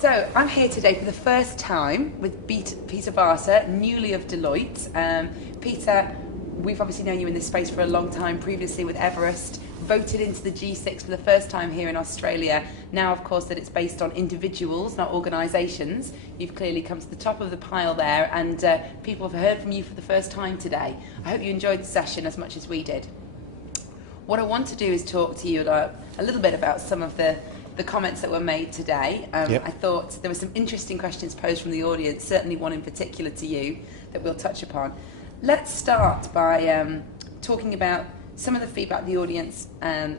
So I'm here today for the first time with Peter Barta, newly of Deloitte. Peter, we've obviously known you in this space for a long time, previously with Everest, voted into the G6 for the first time here in Australia. Now, of course, that it's based on individuals, not organisations. You've clearly come to the top of the pile there, and people have heard from you for the first time today. I hope you enjoyed the session as much as we did. What I want to do is talk to you a little bit about some of the comments that were made today. Yep. I thought there were some interesting questions posed from the audience, certainly one in particular to you that we'll touch upon. Let's start by talking about some of the feedback the audience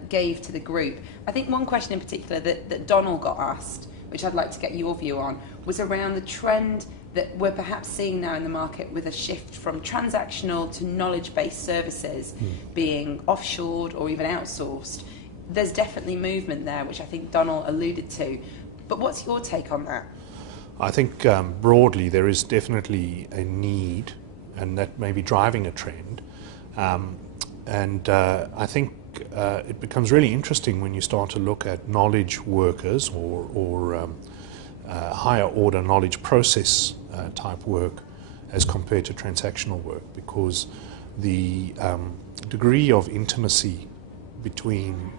gave to the group. I think one question in particular that Donald got asked, which I'd like to get your view on, was around the trend that we're perhaps seeing now in the market with a shift from transactional to knowledge-based services being offshored or even outsourced. There's definitely movement there, which I think Donald alluded to. But what's your take on that? I think broadly there is definitely a need, and that may be driving a trend. I think it becomes really interesting when you start to look at knowledge workers or higher order knowledge process type work as compared to transactional work, because the degree of intimacy between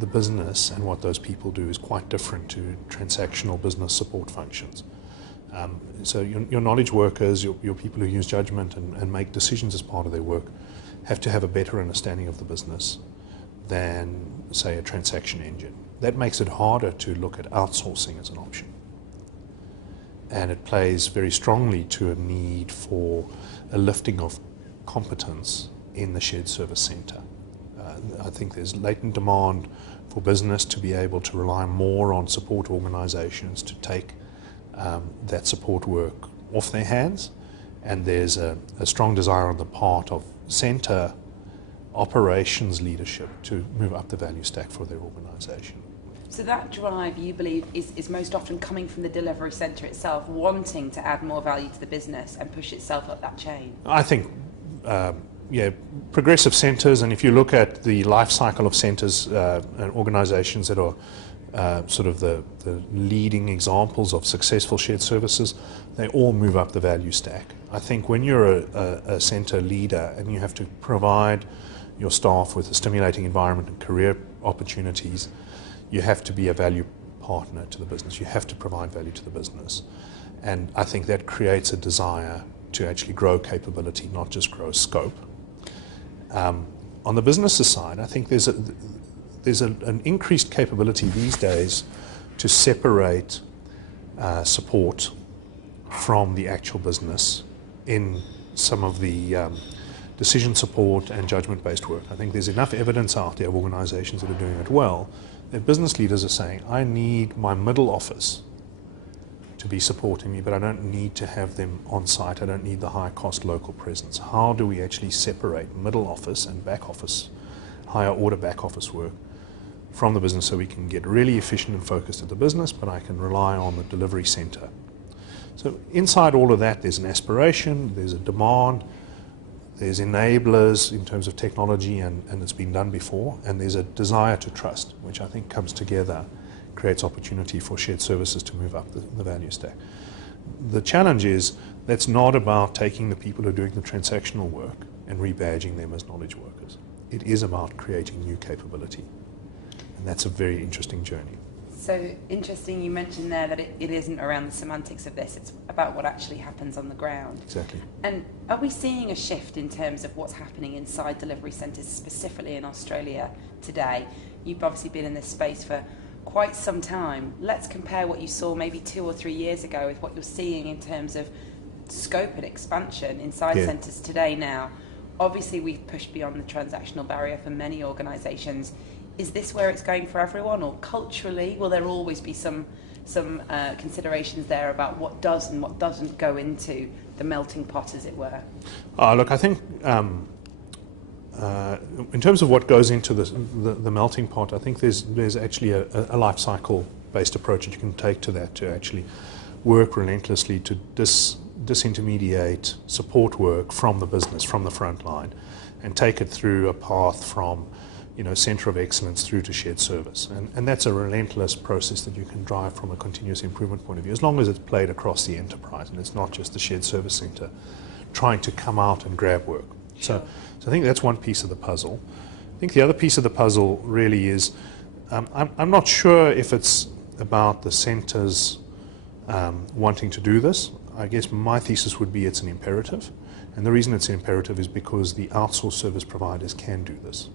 the business and what those people do is quite different to transactional business support functions. So your knowledge workers, your people who use judgment and make decisions as part of their work, have to have a better understanding of the business than, say, a transaction engine. That makes it harder to look at outsourcing as an option. And it plays very strongly to a need for a lifting of competence in the shared service centre. I think there's latent demand for business to be able to rely more on support organisations to take that support work off their hands, and there's a strong desire on the part of centre operations leadership to move up the value stack for their organisation. So that drive, you believe, is most often coming from the delivery centre itself, wanting to add more value to the business and push itself up that chain? I think progressive centres, and if you look at the life cycle of centres and organisations that are sort of the leading examples of successful shared services, they all move up the value stack. I think when you're a centre leader and you have to provide your staff with a stimulating environment and career opportunities, you have to be a value partner to the business. You have to provide value to the business. And I think that creates a desire to actually grow capability, not just grow scope. On the business side, I think there's an increased capability these days to separate support from the actual business in some of the decision support and judgment-based work. I think there's enough evidence out there of organizations that are doing it well that business leaders are saying, I need my middle office to be supporting me, but I don't need to have them on site. I don't need the high-cost local presence. How do we actually separate middle office and back office, higher order back office work from the business so we can get really efficient and focused at the business, but I can rely on the delivery center? So inside all of that, there's an aspiration, there's a demand, there's enablers in terms of technology, and it's been done before, and there's a desire to trust, which I think comes together, creates opportunity for shared services to move up the value stack. The challenge is that's not about taking the people who are doing the transactional work and rebadging them as knowledge workers. It is about creating new capability, and that's a very interesting journey. So interesting you mentioned there that it isn't around the semantics of this, it's about what actually happens on the ground. Exactly. And are we seeing a shift in terms of what's happening inside delivery centres, specifically in Australia today? You've obviously been in this space for quite some time. Let's compare what you saw maybe 2 or 3 years ago with what you're seeing in terms of scope and expansion inside centres today now. Obviously we've pushed beyond the transactional barrier for many organisations. Is this where it's going for everyone, or culturally will there always be some considerations there about what does and what doesn't go into the melting pot, as it were? Look, I think in terms of what goes into the melting pot, I think there's actually a life cycle based approach that you can take to that, to actually work relentlessly to disintermediate support work from the business, from the front line, and take it through a path from centre of excellence through to shared service. And that's a relentless process that you can drive from a continuous improvement point of view, as long as it's played across the enterprise and it's not just the shared service centre trying to come out and grab work. So I think that's one piece of the puzzle. I think the other piece of the puzzle really is, I'm not sure if it's about the centres wanting to do this. I guess my thesis would be it's an imperative. And the reason it's an imperative is because the outsourced service providers can do this.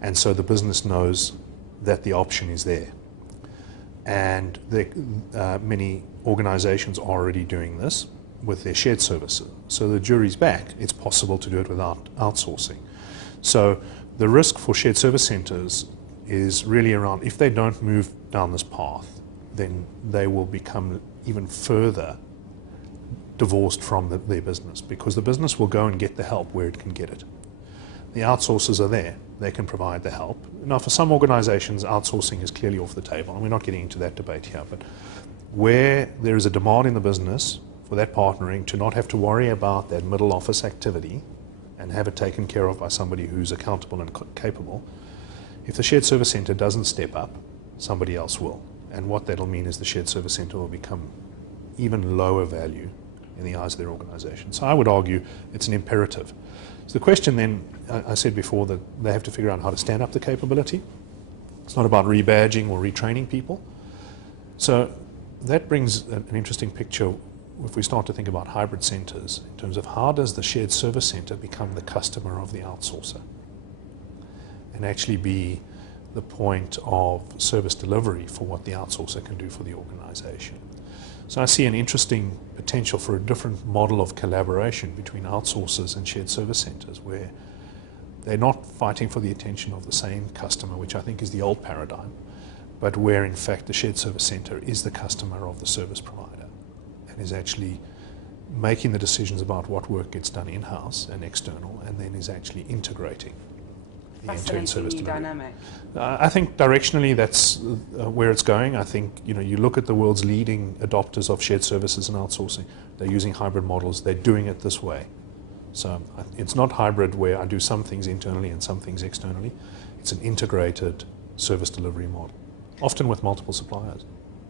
And so the business knows that the option is there. And many organizations are already doing this with their shared services. So the jury's back. It's possible to do it without outsourcing. So the risk for shared service centers is really around, if they don't move down this path, then they will become even further divorced from their business, because the business will go and get the help where it can get it. The outsourcers are there. They can provide the help. Now, for some organizations, outsourcing is clearly off the table, and we're not getting into that debate here, but where there is a demand in the business for that partnering to not have to worry about that middle office activity and have it taken care of by somebody who's accountable and capable, if the shared service center doesn't step up, somebody else will. And what that'll mean is the shared service center will become even lower value in the eyes of their organization. So I would argue it's an imperative. So the question then, I said before that they have to figure out how to stand up the capability. It's not about rebadging or retraining people. So that brings an interesting picture if we start to think about hybrid centers in terms of how does the shared service center become the customer of the outsourcer and actually be the point of service delivery for what the outsourcer can do for the organization. So I see an interesting potential for a different model of collaboration between outsourcers and shared service centers, where they're not fighting for the attention of the same customer, which I think is the old paradigm, but where in fact the shared service center is the customer of the service provider and is actually making the decisions about what work gets done in-house and external, and then is actually integrating the end-to-end service delivery. Dynamic. I think directionally that's where it's going. I think you look at the world's leading adopters of shared services and outsourcing. They're using hybrid models. They're doing it this way. So it's not hybrid where I do some things internally and some things externally. It's an integrated service delivery model, often with multiple suppliers.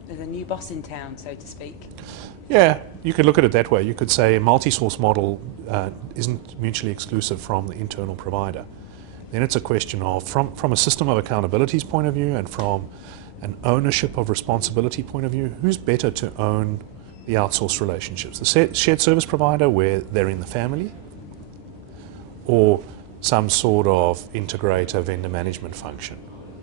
There's a new boss in town, so to speak. Yeah, you could look at it that way. You could say a multi-source model isn't mutually exclusive from the internal provider. Then it's a question of, from a system of accountabilities point of view and from an ownership of responsibility point of view, who's better to own the outsourced relationships? The shared service provider where they're in the family, or some sort of integrator vendor management function?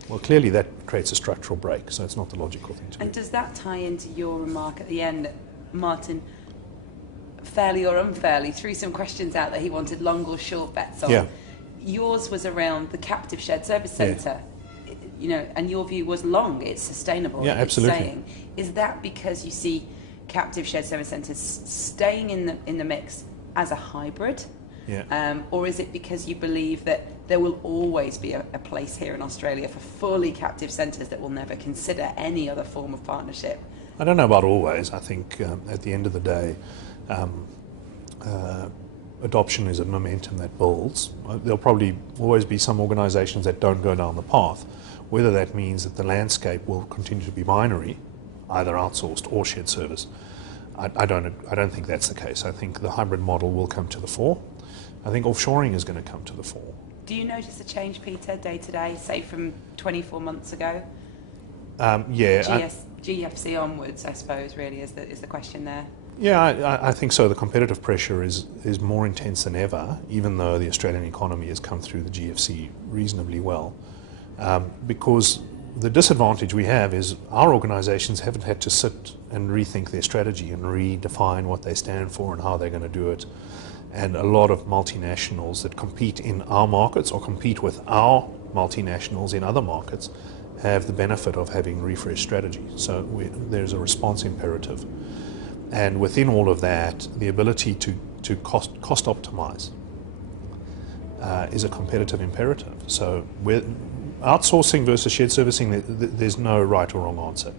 Well, clearly that creates a structural break, so it's not the logical thing to do. And does that tie into your remark at the end, Martin, fairly or unfairly, threw some questions out that he wanted long or short bets on? Yeah. Yours was around the captive shared service centre, and your view was long, it's sustainable. Yeah, absolutely. It's saying. Is that because you see captive shared service centres staying in the mix as a hybrid? Yeah. Or is it because you believe that there will always be a place here in Australia for fully captive centres that will never consider any other form of partnership? I don't know about always. I think at the end of the day, adoption is a momentum that builds. There'll probably always be some organizations that don't go down the path. Whether that means that the landscape will continue to be binary, either outsourced or shared service, I don't think that's the case. I think the hybrid model will come to the fore. I think offshoring is going to come to the fore. Do you notice a change, Peter, day to day, say from 24 months ago? Yeah. GFC onwards, I suppose, really is the question there. Yeah, I think so. The competitive pressure is more intense than ever, even though the Australian economy has come through the GFC reasonably well. Because the disadvantage we have is our organisations haven't had to sit and rethink their strategy and redefine what they stand for and how they're going to do it. And a lot of multinationals that compete in our markets or compete with our multinationals in other markets have the benefit of having refreshed strategy. So there's a response imperative. And within all of that, the ability to cost optimize is a competitive imperative. So outsourcing versus shared servicing, there's no right or wrong answer.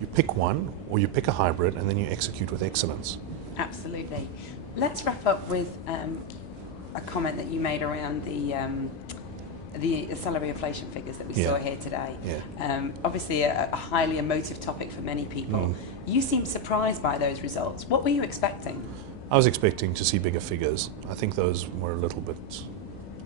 You pick one, or you pick a hybrid, and then you execute with excellence. Absolutely. Let's wrap up with a comment that you made around the the salary inflation figures that we saw here today. Obviously a highly emotive topic for many people. You seem surprised by those results. What were you expecting? I was expecting to see bigger figures. I think those were a little bit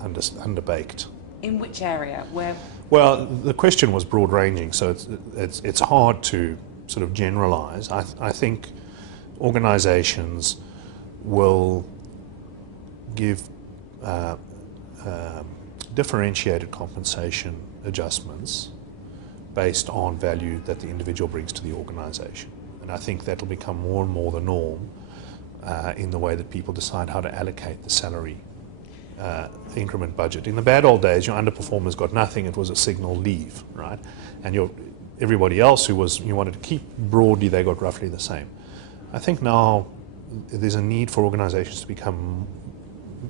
underbaked. In which area? Where? Well, the question was broad-ranging, so it's hard to sort of generalize. I think organizations will give differentiated compensation adjustments based on value that the individual brings to the organization. And I think that will become more and more the norm in the way that people decide how to allocate the salary increment budget. In the bad old days, your underperformers got nothing. It was a signal leave, right? And everybody else you wanted to keep broadly, they got roughly the same. I think now there's a need for organizations to become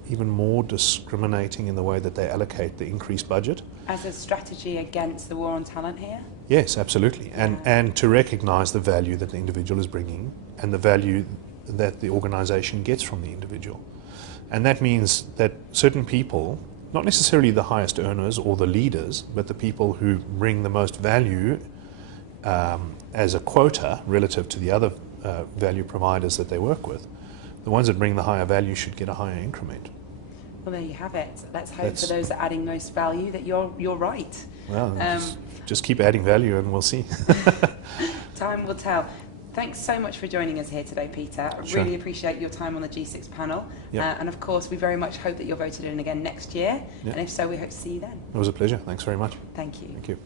even more discriminating in the way that they allocate the increased budget. As a strategy against the war on talent here? Yes, absolutely. And to recognize the value that the individual is bringing and the value that the organization gets from the individual. And that means that certain people, not necessarily the highest earners or the leaders, but the people who bring the most value as a quota relative to the other value providers that they work with, the ones that bring the higher value should get a higher increment. Well, there you have it. Let's hope for those that are adding most value that you're right. Well, just keep adding value and we'll see. Time will tell. Thanks so much for joining us here today, Peter. I really appreciate your time on the G6 panel. And of course, we very much hope that you're voted in again next year. And if so, we hope to see you then. It was a pleasure. Thanks very much. Thank you. Thank you.